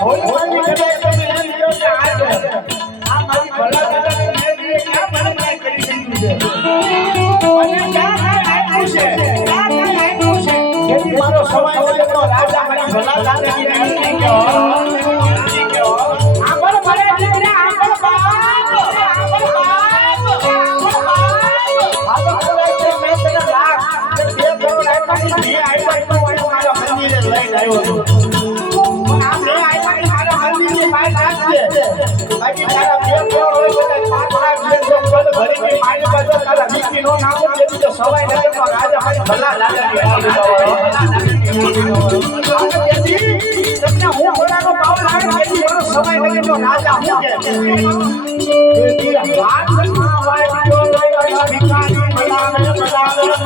હોલવાની કદાચ તમે એમ કહો કે આ મારી ભલા દાદાની મેરડીએ ક્યાં ભલાઈ કરી દીધી છે મને ક્યાં આપ્યું છે જેથી મારો સમય વગરનો રાજા મારી ભલા દાદાની મેરડી કહો આગળ ભલે દીકરા આગળ બાપ મેં તને લાખ 2 કરોડ આપ્યા મેં આપ્યા તો મારા મંદિરે લઈને આવ્યો છું બાકી તારા 2 કરોડ હોય તો 5 લાખ જે જો પદ ભરી મારી બાજુ તારા દીકરી નો નામ છે તો સવાઈ નગર નો રાજા મારી ભલા દાદાની તમને હું બોલાનો પાવ લાગે કે મારો સવાઈ નગર નો રાજા હું કે તેથી હાથ માં વાળ્યો લઈ ભિખારી બનાવે મારી મેરડી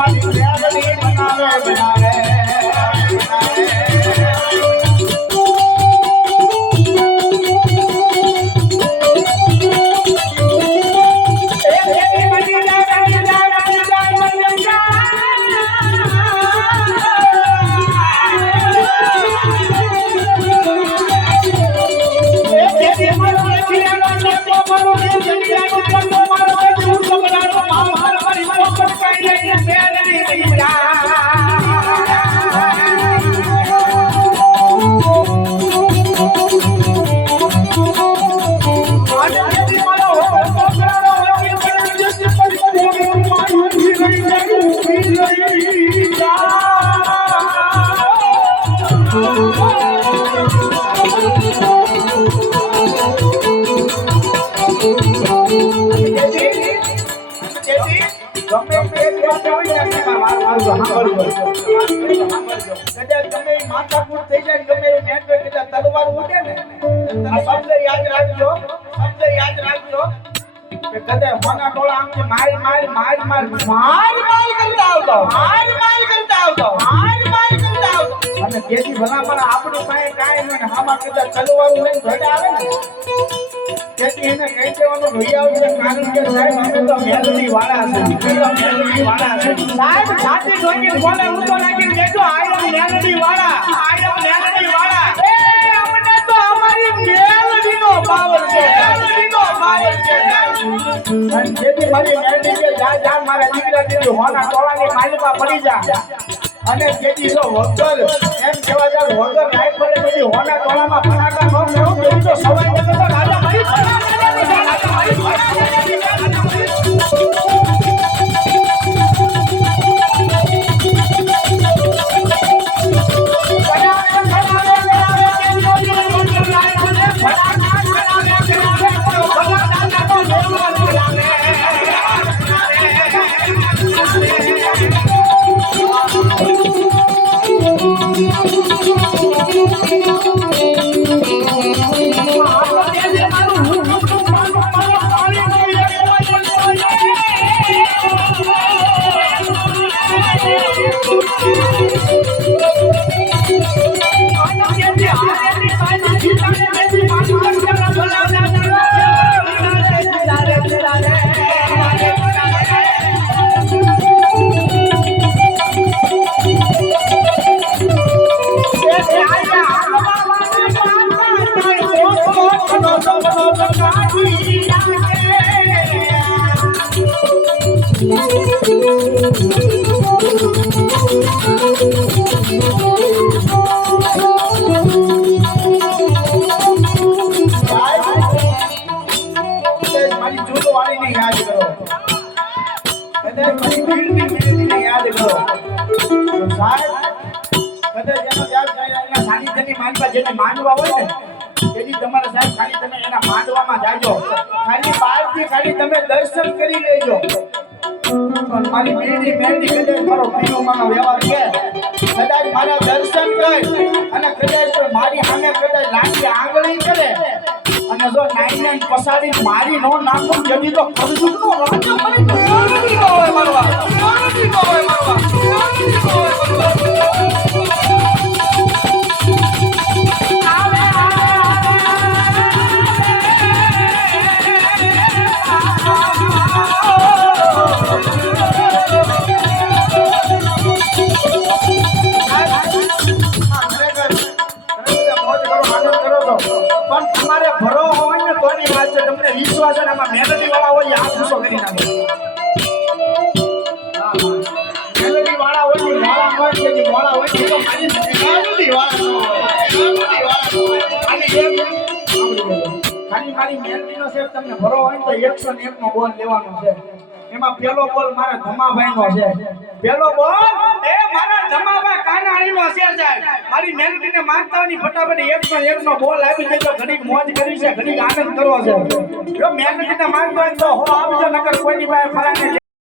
બનાવે તેથી ભલા પણ આપણી પાસે કાંઈ નહીં હામાં કદાચ તલવારું લઈને ઘરે આવે ને તેથી એને કહી દેવાનું ભઈ આવશે કારણ કે સાહેબ અમે તો મેલડી વાળા છે મેલડી વાળા છે સાહેબ છાતી ઢોકીને બોલે ઊંધો નાખીને દેજો આયમ મેલડી વાળા એ અમને તો અમારી મેલડીનો પાવર છે અને તેથી મારી મેલડી કે જા મારા દીકરા દીકરી હોના ટોળાની માલિકા પડી જા અને તેથી તો વગર એમ કહેવા જાય વગર રાઈટ પડે બધી હોના ટોળામાં ફટાકા ન મેળો તેથી તો સવાઈ વગર તો રાજા મારી માંડવા હોય ને તેથી તમારે સાહેબ ખાલી તમે એના માંડવામાં જાજો ખાલી બહારથી ખાલી તમે દર્શન કરી લેજો પણ મારી મેરડી કદાચ મારો પીઓમાં વ્યવહાર છે કદાચ મારા દર્શન કરી અને કદાચ મારી સામે કદાચ લાંબી આંગળી કરે અને જો નાઈન પસાડી મારી નો નાખું જદી તો ખરજુક નો રાજા મારી મેરડી નો હોય મારવા કરો પણ તમારે ભરો હોય ને તોની વાત છે તમને વિશ્વાસ છે ને આમાં મેલડી વાળા હોય આ ગુસ્સો કરી નાખો મેલડી વાળા હોય ને વાળા હોય કે જે વાળા હોય ને તો મારી મેલડી વાળા ખાલી મારી મેલડીનો છે તમને ભરો હોય તો 101 નો બોલ લેવાનો છે એમાં પેલો બોલ મારા ધમાભાઈનો છે પેલો બોલ એ મારા ધમાભાઈ કાનાણીનો છે સાહેબ મારી મેલડીને માંગતાની ફટાફટ 101 નો બોલ આવી જજો ઘડીક મોજ કરી છે ઘડીક આનંદ કરવો છે જો મેલડીને માંગતા હોય તો હો આવજો નકર કોઈની પાસે ફરાને